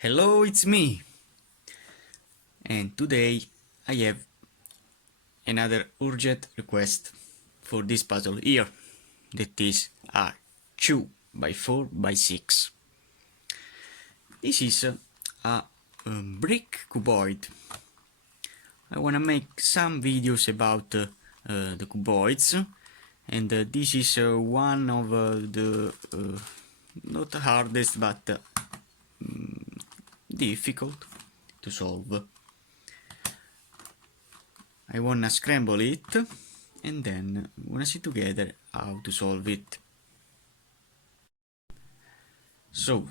Hello, it's me, and today I have another urgent request for this puzzle here, that is a 2x4x6. This is a brick cuboid. I wanna make some videos about the cuboids, and this is one of the not the hardest but difficult to solve. I wanna scramble it and then wanna see together how to solve it. So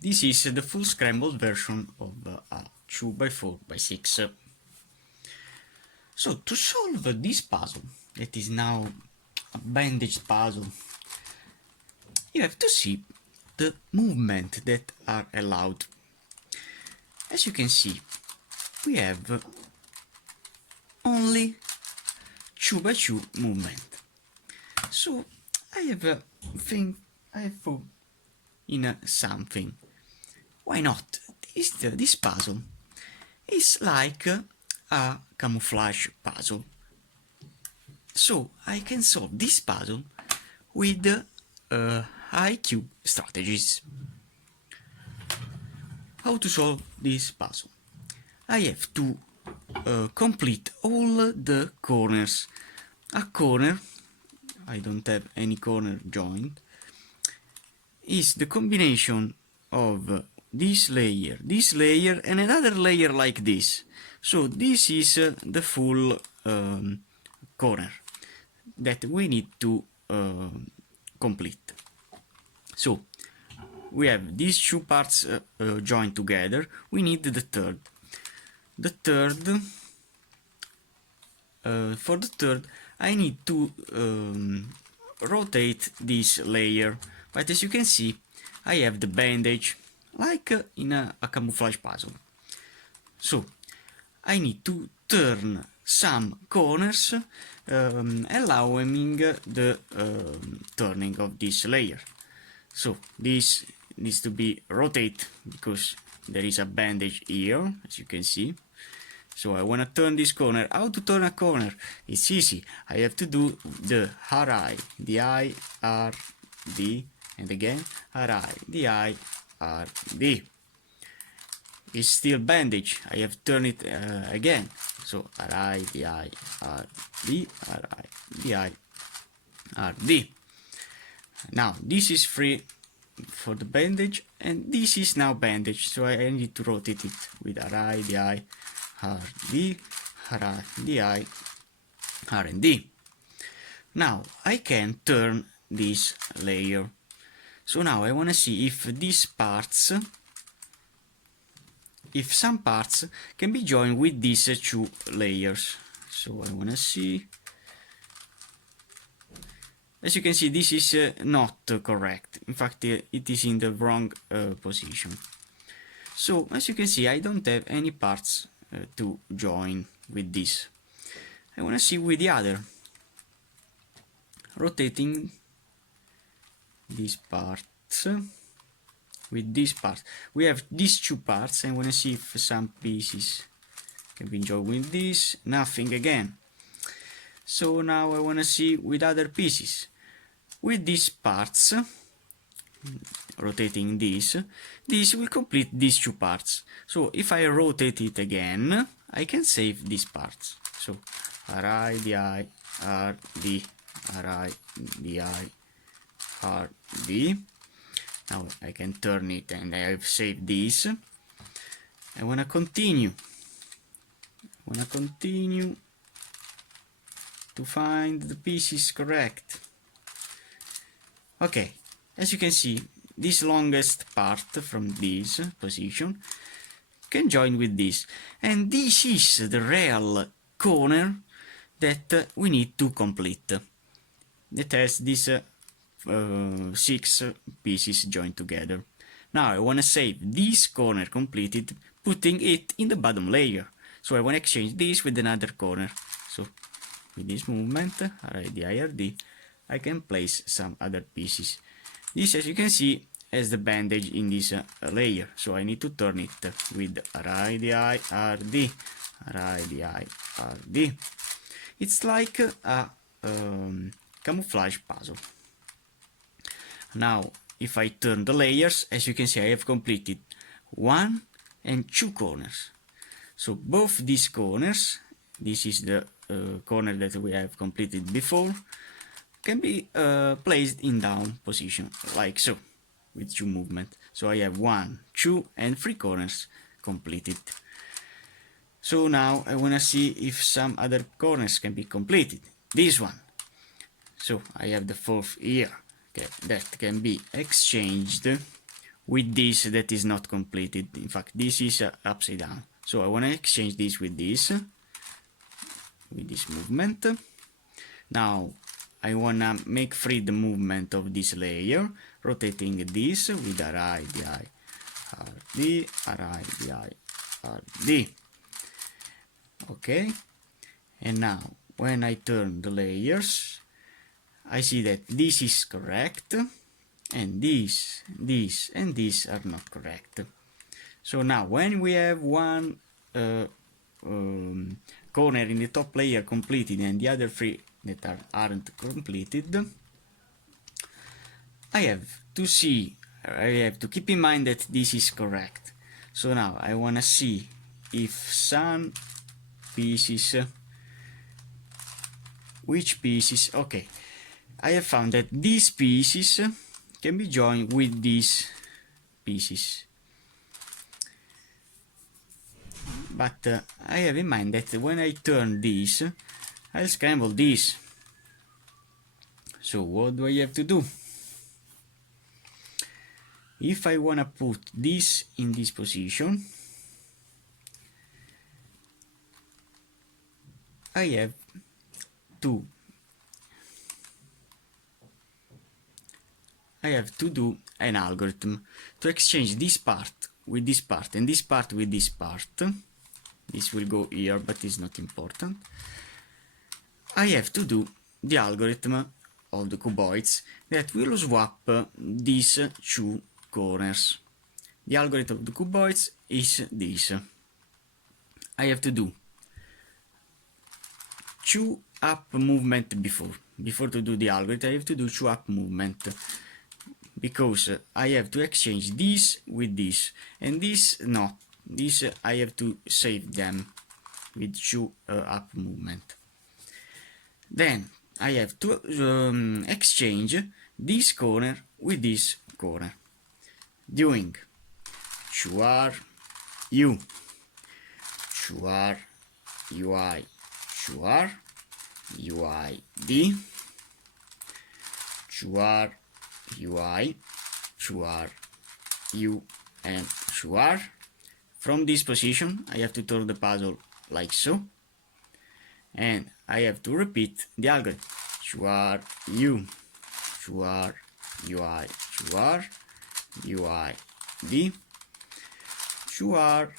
this is the full scrambled version of a 2x4x6. So to solve this puzzle, that is now a bandaged puzzle, you have to see the movement that are allowed. As you can see, we have only 2x2 movement. So I have thought in something. Why not? This puzzle is like a camouflage puzzle. So I can solve this puzzle with IQ strategies. How to solve this puzzle? I have to complete all the corners. A corner, I don't have any corner joined, is the combination of this layer, and another layer like this. So this is the full corner that we need to complete. So we have these two parts joined together. We need the third. For the third, I need to rotate this layer. But as you can see, I have the bandage, like in a camouflage puzzle. So I need to turn some corners, allowing the turning of this layer. So this needs to be rotated because there is a bandage here, as you can see. So I want to turn this corner. How to turn a corner? It's easy. I have to do the RI, DI, RD, and again RI, DI, RD. It's still bandage. I have to turn it again. So RI, DI, RD, RI, DI, RD. Now this is free for the bandage, and this is now bandage. So I need to rotate it with RI, DI, RD, RI, DI, RD. Now I can turn this layer. So now I want to see if some parts can be joined with these two layers. So I want to see. As you can see, this is not correct. In fact, it is in the wrong position. So as you can see, I don't have any parts to join with this. I want to see with the other. Rotating these parts with this part. We have these two parts. I want to see if some pieces can be joined with this. Nothing again. So now I want to see with other pieces. With these parts, rotating this will complete these two parts. So if I rotate it again, I can save these parts. So RI, DI, RD, RI, DI, RD. Now I can turn it and I have saved this. I want to continue. To find the pieces correct. Okay, as you can see, this longest part from this position can join with this, and this is the real corner that we need to complete. That has these 6 pieces joined together. Now I want to save this corner completed, putting it in the bottom layer. So I want to exchange this with another corner. So with this movement, RID, IRD, I can place some other pieces. This, as you can see, as the bandage in this layer, so I need to turn it with radii RD, radii RD. It's like a camouflage puzzle. Now if I turn the layers, as you can see, I have completed 1 and 2 corners. So both these corners, this is the corner that we have completed before, can be placed in down position, like so, with 2 movement. So I have 1, 2 and 3 corners completed. So now I want to see if some other corners can be completed. This one. So I have the 4th here, okay, that can be exchanged with this that is not completed. In fact, this is upside down. So I want to exchange this with this movement. Now I want to make free the movement of this layer, rotating this with radii RD, radii RD. Okay, and now when I turn the layers, I see that this is correct, and this, and this are not correct. So now when we have one corner in the top layer completed and the other 3 that aren't completed, I have to keep in mind that this is correct. So now I want to see if some pieces, which pieces, okay, I have found that these pieces can be joined with these pieces. But I have in mind that when I turn this, I'll scramble this. So what do I have to do? If I want to put this in this position, I have to do an algorithm to exchange this part with this part and this part with this part. This will go here, but it's not important. I have to do the algorithm of the cuboids that will swap these 2 corners. The algorithm of the cuboids is this. I have to do 2 up movement before to do the algorithm. I have to do 2 up movement, because I have to exchange this with this, and this not. This I have to save them with 2 up movement. Then I have to exchange this corner with this corner, doing 2R U, 2R UI, 2R UI D, 2R UI, 2R U, and 2R. From this position I have to turn the puzzle like so, and I have to repeat the algorithm 2R U, 2R UI, 2R UI D, 2R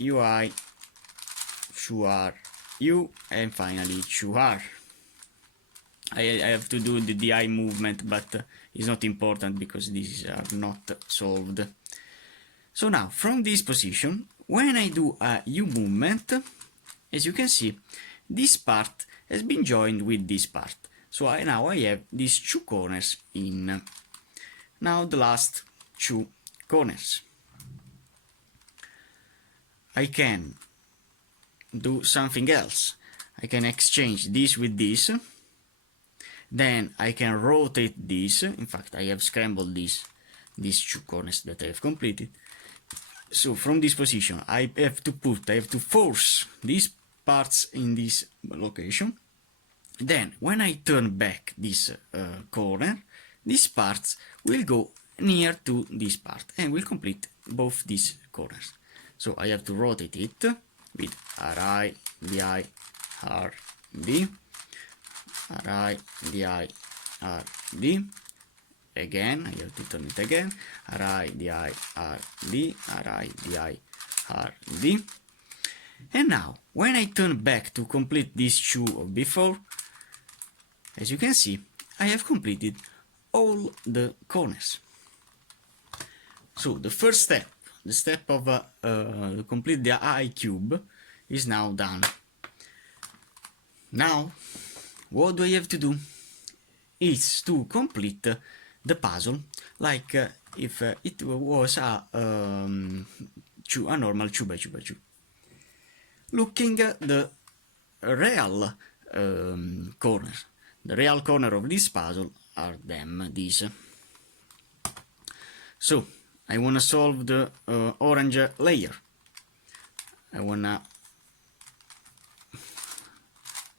UI, 2R U, and finally 2R. I have to do the DI movement, but it's not important because these are not solved. So now from this position, when I do a U movement, as you can see, this part has been joined with this part. So now I have these 2 corners in. Now the last 2 corners. I can do something else. I can exchange this with this. Then I can rotate this. In fact, I have scrambled these 2 corners that I have completed. So from this position, I have to force these parts in this location. Then when I turn back this corner, these parts will go near to this part and will complete both these corners. So I have to rotate it with RI, DI, RD, RI, DI, RD. Again, I have to turn it again, RI, DI, RD, RI, DI, RD. And now, when I turn back to complete these 2 of before, as you can see, I have completed all the corners. So the first step, the step of complete the eye cube, is now done. Now, what do I have to do? Is to complete the puzzle like if it was a normal 2x2x2. Looking at the real corner. The real corner of this puzzle are these. So I wanna solve the orange layer. I wanna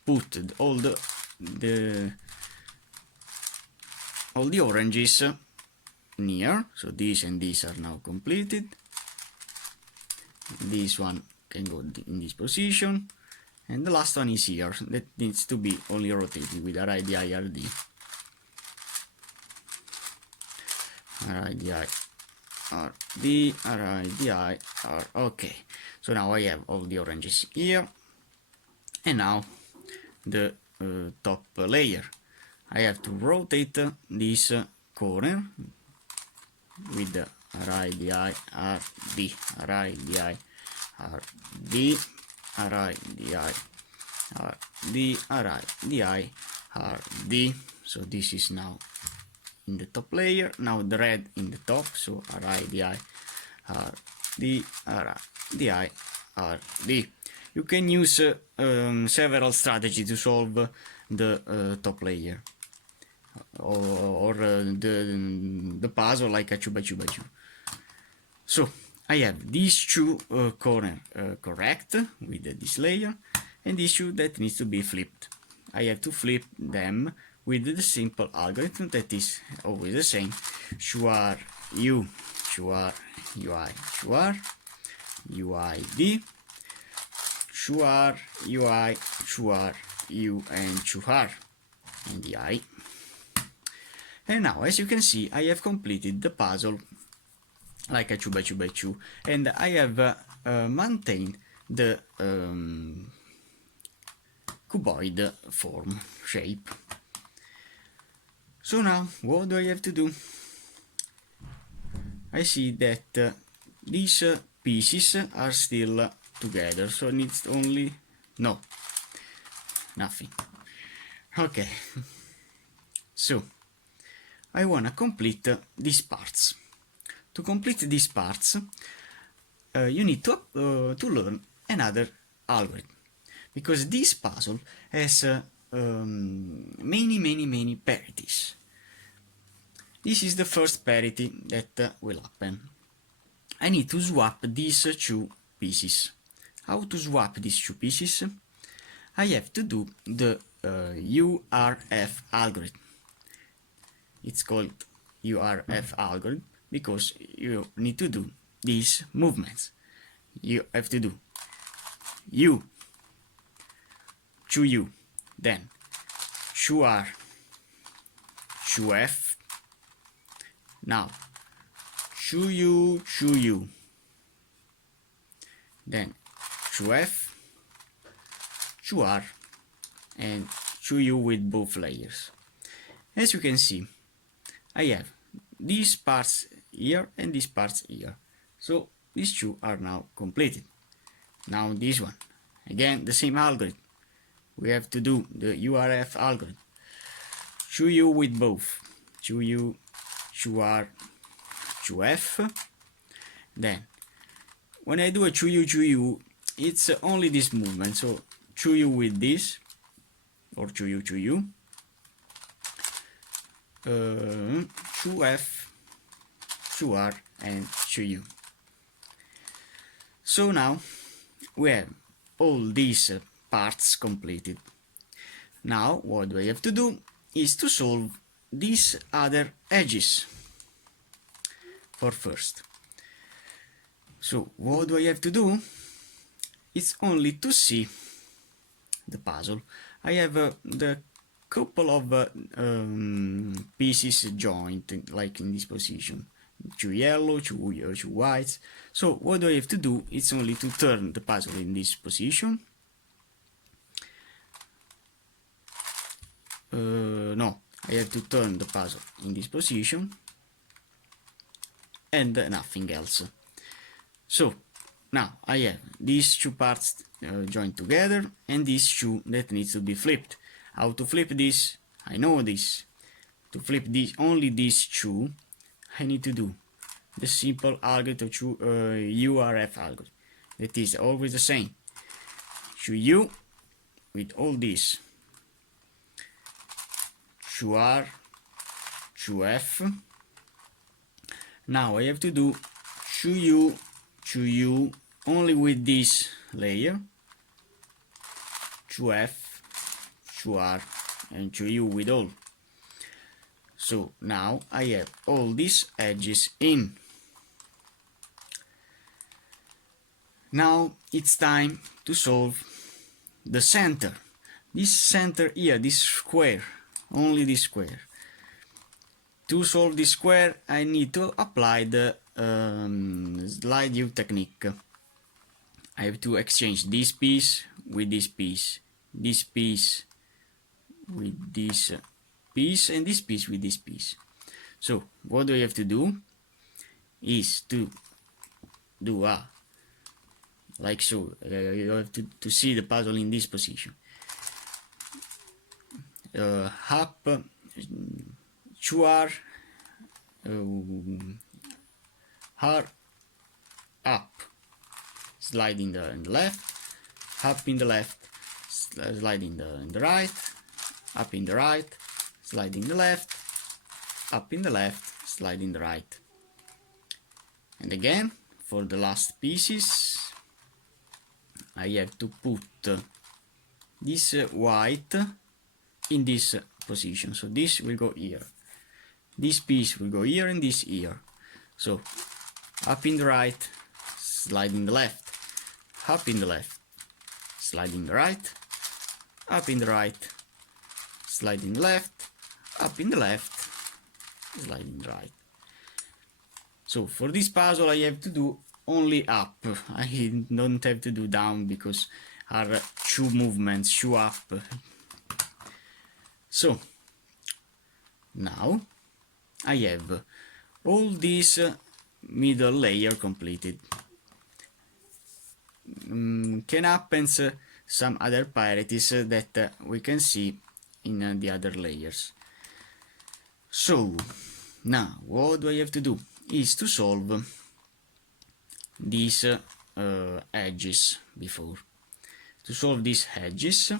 put all the oranges near. So these and these are now completed. This one can go in this position, and the last one is here. That needs to be only rotated with RIDI RD. RIDI RD, RIDI R. Okay, so now I have all the oranges here, and now the top layer. I have to rotate this corner with the RIDI RD, RIDI RD, RIDI RD, RIDI RD. So this is now in the top layer. Now the red in the top, so RIDI RD, RIDI RD. You can use several strategies to solve the top layer or the puzzle like a 2x2x2. So I have these two corners correct with this layer, and these two that needs to be flipped. I have to flip them with the simple algorithm that is always the same. Sure U, sure UI, sure UID, sure UI, sure U, and sure and the I. And now, as you can see, I have completed the puzzle like a 2x2x2, and I have maintained the cuboid form shape. So now, what do I have to do? I see that these pieces are still together, so it needs only nothing. Okay, so I wanna complete these parts. To complete these parts, you need to learn another algorithm, because this puzzle has many parities. This is the first parity that will happen. I need to swap these two pieces. How to swap these two pieces? I have to do the URF algorithm. It's called URF algorithm because you need to do these movements. You have to do U to U, then to R to F, now to U, then to F, to R, and to U with both layers. As you can see, I have these parts here and these parts here, so these two are now completed. Now this one, again the same algorithm. We have to do the URF algorithm. To U with both, to U, to R, to F. Then when I do a to U, it's only this movement, so to U with this, or to U, to F, to R, and to U. So now we have all these parts completed. Now what do I have to do is to solve these other edges for first. So what do I have to do? It's only to see the puzzle. I have the couple of pieces joined, like in this position, two yellow, two whites. So what do I have to do? It's only to turn the puzzle in this position. No, I have to turn the puzzle in this position, and nothing else. So now I have these two parts joined together and these two that needs to be flipped. How to flip this? I know this. To flip this, only these two, I need to do the simple algorithm to URF algorithm. That is always the same. To U with all this. To R, to F. Now I have to do to U only with this layer, to F, to R, and to U with all. So now I have all these edges in. Now it's time to solve the center. This center here, this square, only this square. To solve this square, I need to apply the slide view technique. I have to exchange this piece with this piece with this piece, and this piece with this piece. So what do I have to do is to do like so. You have to see the puzzle in this position. Up, 2R, R, up, slide in the left, up in the left, slide in the right, up in the right, slide in the left, up in the left, slide in the right. And again, for the last pieces, I have to put this white in this position. So this will go here, this piece will go here, and this here. So up in the right, slide in the left, up in the left, slide in the right, up in the right, slide in the left, up in the left, slide in the right. So for this puzzle I have to do only up. I don't have to do down because are two movements, two up. So now I have all this middle layer completed. Can happen some other parities that we can see in the other layers. So now what do I have to do is to solve these edges before. To solve these edges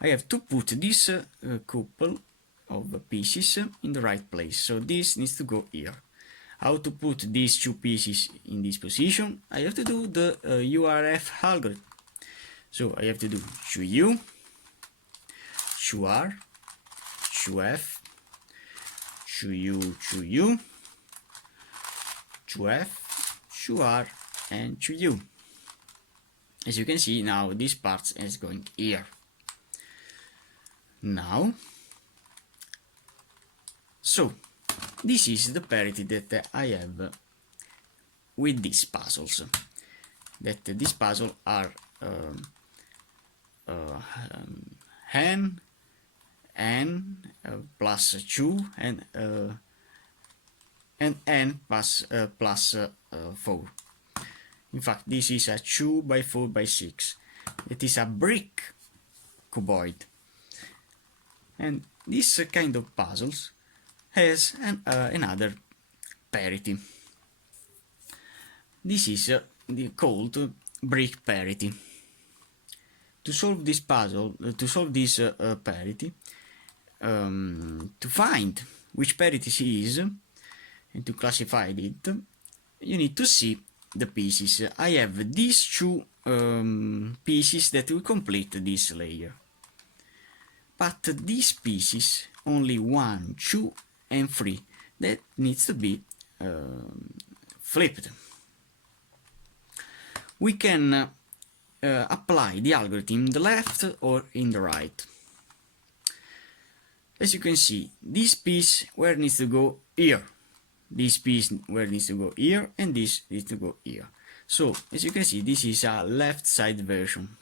I have to put this couple of pieces in the right place. So this needs to go here. How to put these two pieces in this position? I have to do the URF algorithm. So I have to do to U, to R, to F, to U, to F, to R, and to U. As you can see now, this part is going here. Now, so this is the parity that I have with these puzzles. That these puzzles are n plus 2 and n plus 4. In fact, this is a 2x4x6. It is a brick cuboid. And this kind of puzzles has another parity. This is called brick parity. To solve this puzzle, to solve this parity, to find which parity it is and to classify it, you need to see the pieces. I have these two pieces that will complete this layer. But these pieces, only 1, 2, and 3, that needs to be flipped. We can apply the algorithm in the left or in the right. As you can see, this piece where needs to go here, this piece where needs to go here, and this needs to go here. So as you can see, this is a left side version.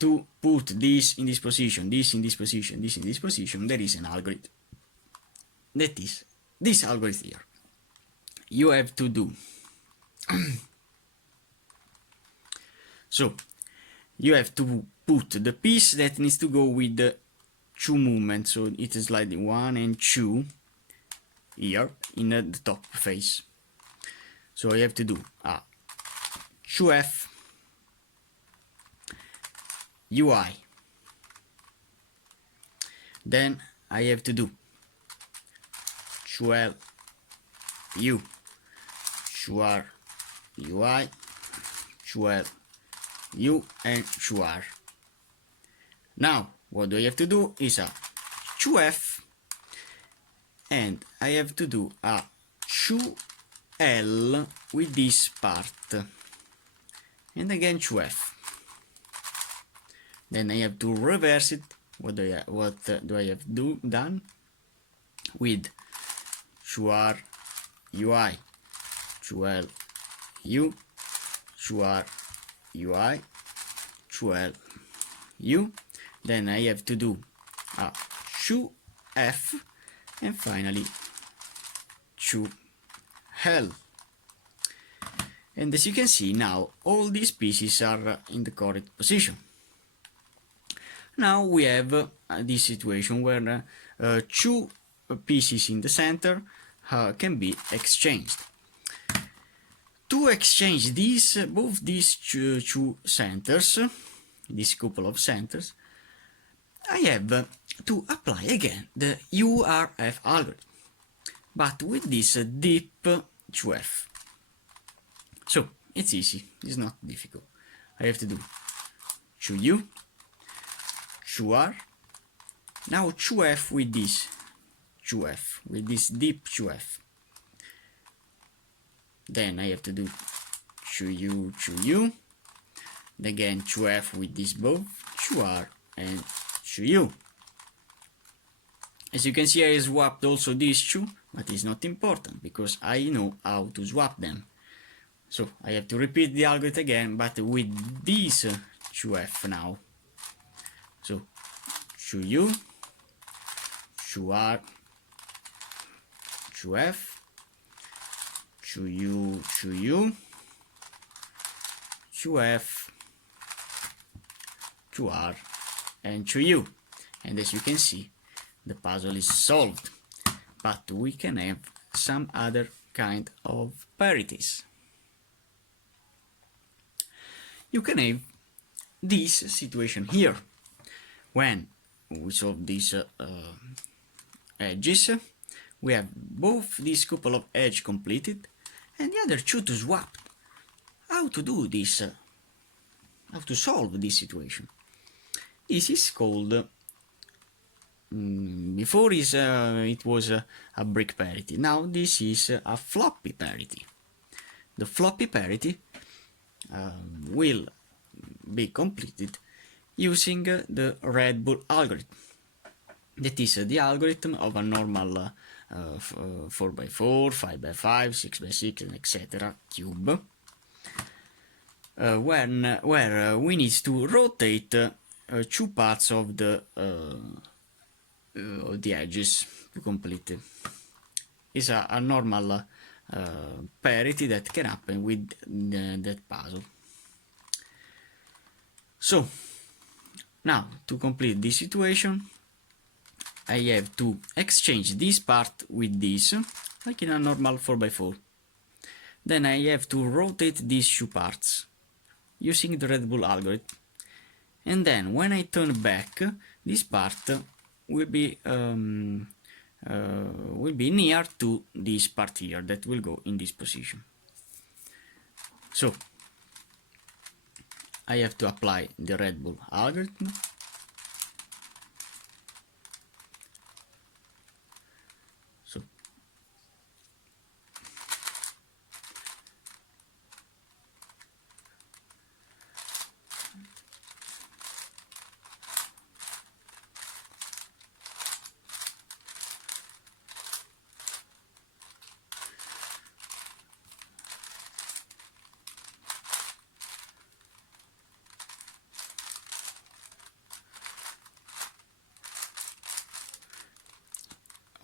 To put this in this position, this in this position, this in this position, there is an algorithm. That is this algorithm here, you have to do so you have to put the piece that needs to go with the 2 movements, so it is like 1 and 2 here in the top face. So I have to do a 2F UI, then I have to do 2L U, 2R UI, 2L U and 2R. Now what do I have to do is a 2F, and I have to do a 2L with this part, and again 2F. Then I have to reverse it. What do I have done with 2R UI, 2L U, 2R UI, 2L U. Then I have to do a 2F, and finally 2L. And as you can see now, all these pieces are in the correct position. Now we have this situation where 2 pieces in the center can be exchanged. To exchange these, both these two centers, this couple of centers, I have to apply again the URF algorithm, but with this deep 2F. So it's easy, it's not difficult. I have to do 2U, 2R, now 2F with this 2F, with this deep 2F. Then I have to do 2U, 2U, again 2F with this both, 2R and 2U. As you can see, I swapped also these two, but it's not important because I know how to swap them. So I have to repeat the algorithm again, but with this 2F now. So 2U, 2R, 2F, 2U, 2U, 2F, 2R, and 2U. And as you can see, the puzzle is solved. But we can have some other kind of parities. You can have this situation here. When we solve these edges, we have both this couple of edges completed and the other two to swap. How to do this? How to solve this situation? This is called, before it was a brick parity. Now this is a floppy parity. The floppy parity will be completed using the Red Bull algorithm. That is the algorithm of a normal 4x4, 5x5, 6x6, and etc. cube, where we need to rotate 2 parts of the edges to complete it. It's a normal parity that can happen with that puzzle. So now to complete this situation, I have to exchange this part with this, like in a normal 4x4. Then I have to rotate these 2 parts using the Red Bull algorithm. And then when I turn back, this part will be near to this part here that will go in this position. So I have to apply the Red Bull algorithm. So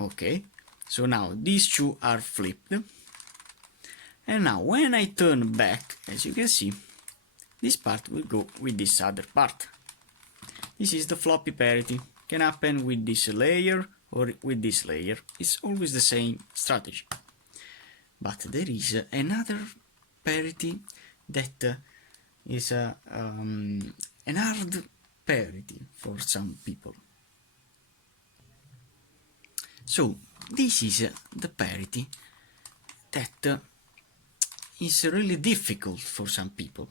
okay, So now these two are flipped, and now when I turn back, as you can see, this part will go with this other part. This is the floppy parity. Can happen with this layer or with this layer. It's always the same strategy. But there is another parity that is an hard parity for some people. So this is the parity that is really difficult for some people,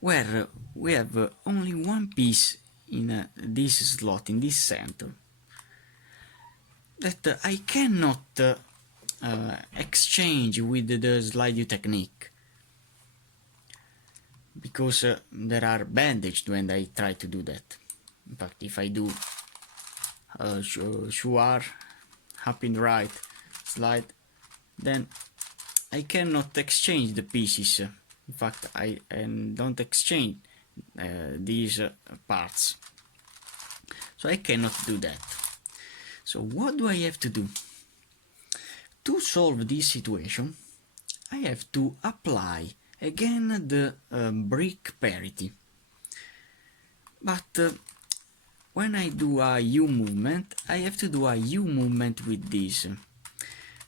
where we have only one piece in this slot, in this center, that I cannot exchange with the slide view technique, because there are bandaged when I try to do that. In fact, if I do sure up and right slide, then I cannot exchange the pieces. In fact, I don't exchange these parts, so I cannot do that. So what do I have to do? To solve this situation, I have to apply again the brick parity. But when I do a U movement, I have to do a U movement with this.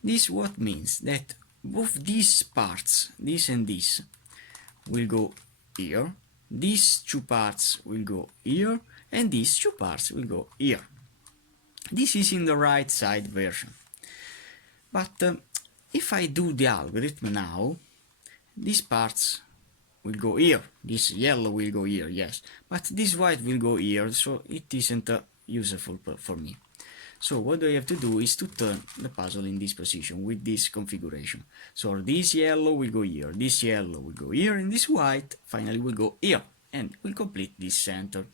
This what means that both these parts, this and this, will go here, these two parts will go here, and these two parts will go here. This is in the right side version. But if I do the algorithm now, these parts will go here, this yellow will go here, yes, but this white will go here, so it isn't useful for me. So what I have to do is to turn the puzzle in this position with this configuration. So this yellow will go here, this yellow will go here, and this white finally will go here, and will complete this center.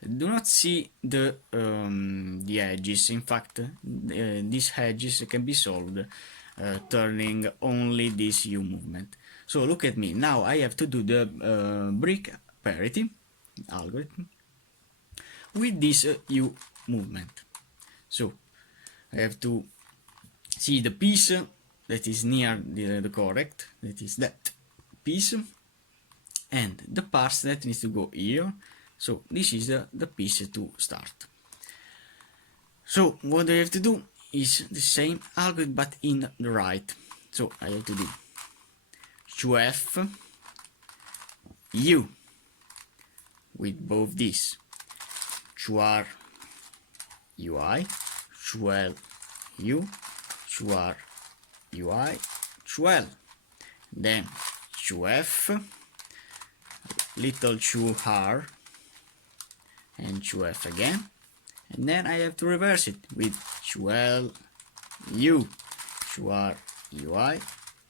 Do not see the edges. In fact, these edges can be solved turning only this U movement. So look at me, now I have to do the brick parity algorithm with this U movement. So I have to see the piece that is near the correct, that is that piece, and the parts that needs to go here. So this is the piece to start. So what I have to do is the same algorithm but in the right. So I have to do QF U with both these, QR UI, QL U, QR UI, QL, then QF, little QR, and QF again, and then I have to reverse it with QL U, QR UI,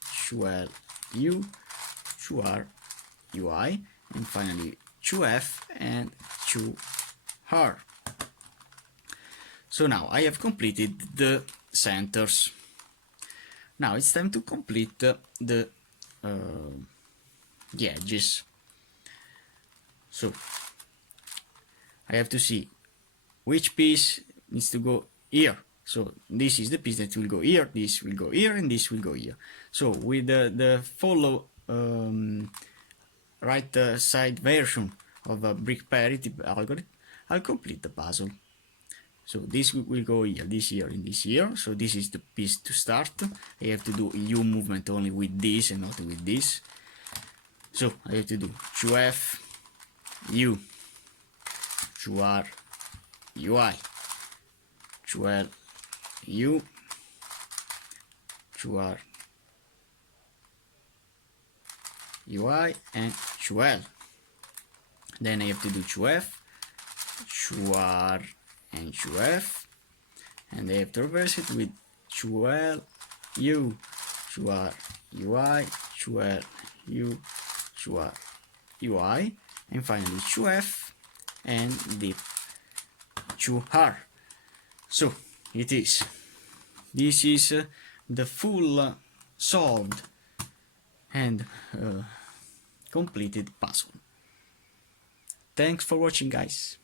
QL U, QR UI, and finally QF and QR. So now I have completed the centers. Now it's time to complete the edges. So I have to see which piece needs to go here. So this is the piece that will go here, this will go here, and this will go here. So with the follow right side version of a brick parity algorithm, I'll complete the puzzle. So this will go here, this here, and this here. So this is the piece to start. I have to do U movement only with this and not with this. So I have to do QF U, QR UI, QR U, QR UI, and QL. Then I have to do QF, QR, and QF, and I have to reverse it with QL U, QR UI, QL U, QR UI, and finally QF and the QR. So it is. This is the full solved and completed puzzle. Thanks for watching, guys.